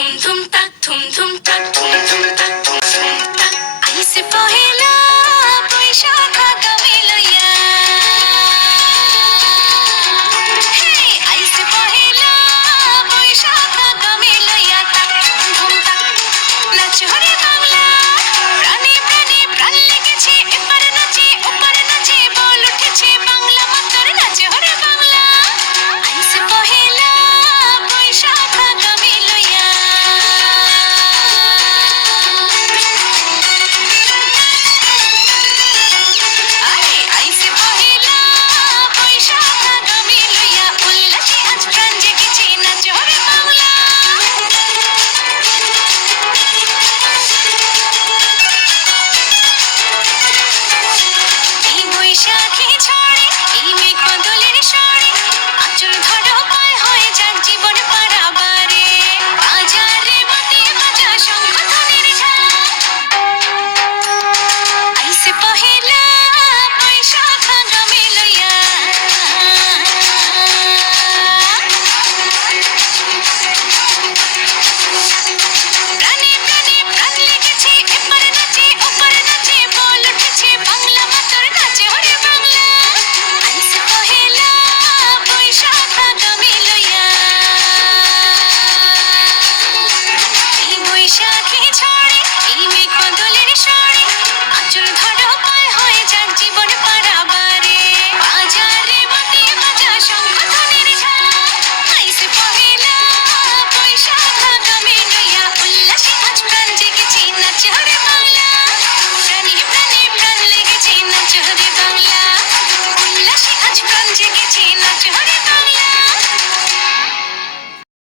ধুম ধুম তাক ধুম ধুম তাক ধুম ধুম তাক আইসে পহেলা বৈশাখ আগামী লইয়া হে আইসে পহেলা বৈশাখ আগামী লইয়া তাক ধুম তাক নাচো রে বাংলা প্রাণে প্রাণে প্রাণ লেগেছে এপারে নাচে ওপারে নাচে বল উঠেছে বাংলা মাতার নাচো রে বাংলা আইসে পহেলা বৈশাখ আগামী লইয়া আইসে পহেলা বৈশাখ আগামী লইয়া উল্লাসে আজ প্রাণ জেগেছে নাচো রে বাংলা এই বৈশাখী ঝড়ে এই মেঘ বদলের স্বরে আঁচল ধরো পার হয়ে যাক জীবন পারাবারে বাজারে বাতি বাজা শঙ্খধ্বনির ঝাঁক আইসে পহেলা বৈশাখ আগামী লইয়া প্রাণে প্রাণে প্রাণ লেগেছে এপারে নাচে ওপারে নাচে বল উঠেছে বাংলা মাতার নাচে ওরে বাংলা আইসে পহেলা বৈশাখ আগামী লইয়া এই বৈশাখী ঝড়ে এই মেঘ বদলের স্বরে আঁচল ধরো